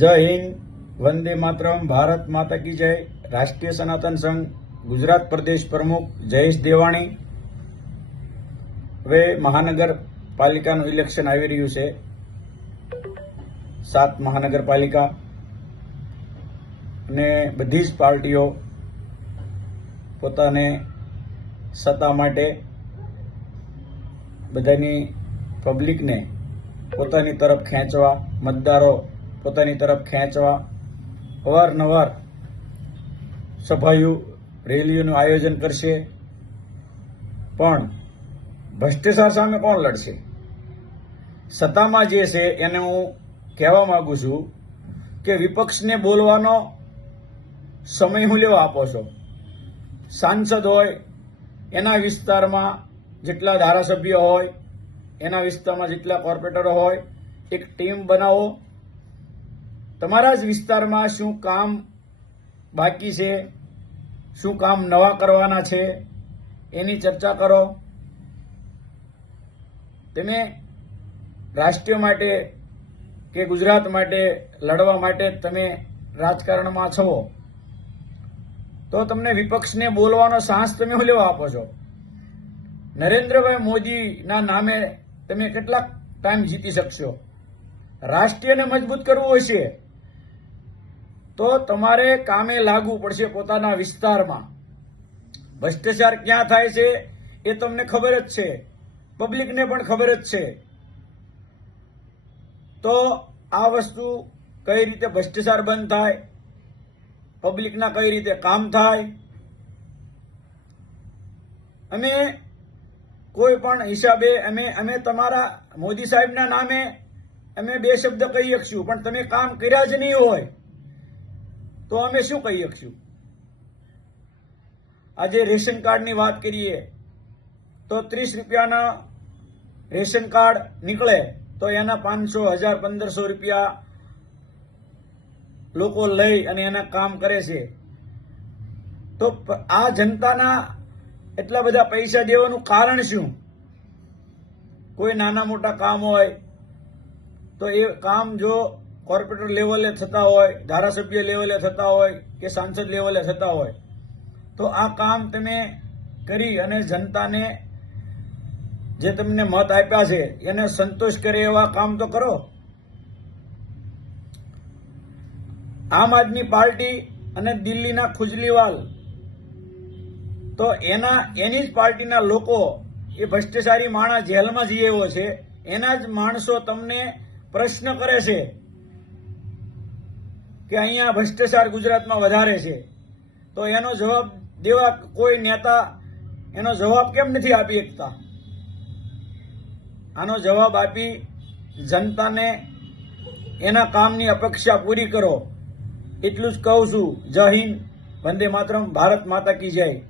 જય હિન્દ, વંદે માતરમ, ભારત માતા કી જય, રાષ્ટ્રીય સનાતન સંઘ, ગુજરાત પ્રદેશ પ્રમુખ જયેશ દેવાણી. હવે મહાનગરપાલિકાનું ઇલેક્શન આવી રહ્યું છે. સાત મહાનગરપાલિકા અને બધી જ પાર્ટીઓ પોતાને સત્તા માટે બધાની પબ્લિકને પોતાની તરફ ખેંચવા, મતદારો પોતાની તરફ ખેંચવા, અવારનવાર સભાયુ રેલીઓનું આયોજન કરશે. પણ ભ્રષ્ટાચાર સામે કોણ લડશે? સત્તામાં જે છે એને હું કહેવા માંગુ છું કે વિપક્ષને બોલવાનો સમય હું લેવા આપો છો. સાંસદ હોય, એના વિસ્તારમાં જેટલા ધારાસભ્ય હોય, એના વિસ્તારમાં જેટલા કોર્પોરેટરો હોય, એક ટીમ બનાવો તમારા જ વિસ્તારમાં શું કામ બાકી છે? શું કામ નવા કરવાના છે? એની ચર્ચા કરો. તમે રાષ્ટ્રીય માટે કે ગુજરાત માટે લડવા માટે તમે રાજકારણમાં છો, તો તમને વિપક્ષને બોલવાનો સાહસ તમે લેવા આપો છો? નરેન્દ્રભાઈ મોદીના નામે તમે કેટલાક ટાઈમ જીતી શકશો. રાષ્ટ્રીયને મજબૂત કરવું હશે તો તમારે કામે લાગવું પડશે પોતાના વિસ્તારમાં. ભ્રષ્ટાચાર ક્યાં થાય છે એ તમને ખબર જ છે. પબ્લિકને પણ ખબર જ છે. તો આ વસ્તુ કઈ રીતે ભ્રષ્ટાચાર બંધ થાય? પબ્લિકના કઈ રીતે કામ થાય? અમે કોઈ પણ હિસાબે અમે અમે તમારા મોદી સાહેબના નામે અમે બે શબ્દ કહી શકશું, પણ તમે કામ કર્યા જ નહીં હોય. તો અમે શું કહી શકશું આજે રેશન કાર્ડની વાત કરીએ, તો ત્રીસ રૂપિયાના રેશન કાર્ડ નીકળે તો એના પાંચસો, હજાર, પંદરસો રૂપિયા લોકો લઈ અને એના કામ કરે છે. તો આ જનતાના એટલા બધા પૈસા દેવાનું કારણ શું? કોઈ નાના મોટા કામ હોય, તો એ કામ જો કોર્પોરેટર લેવલે થતા હોય, ધારાસભ્ય લેવલે થતા હોય કે સાંસદ લેવલે થતા હોય, તો આ કામ તમે કરી અને જનતાને જે તમને મત આપ્યા છે, એને સંતોષ કરે એવા કામ તો કરો. આમ આદમી પાર્ટી અને દિલ્હીના ખુજલીવાલ, તો એના, એની જ પાર્ટીના લોકો, એ ભ્રષ્ટાચારી માણસ જેલમાં જઈ આવ્યો છે, એના જ માણસો તમને પ્રશ્ન કરે છે કે અહીંયા ભ્રષ્ટાચાર ગુજરાતમાં વધારે છે, તો એનો જવાબ દેવા કોઈ નેતા એનો જવાબ કેમ નથી આપી શકતા આનો જવાબ આપી જનતાને એના કામની અપેક્ષા પૂરી કરો. એટલું જ કહું છું. જય હિન્દ. વંદે માતરમ. ભારત માતા કી જય.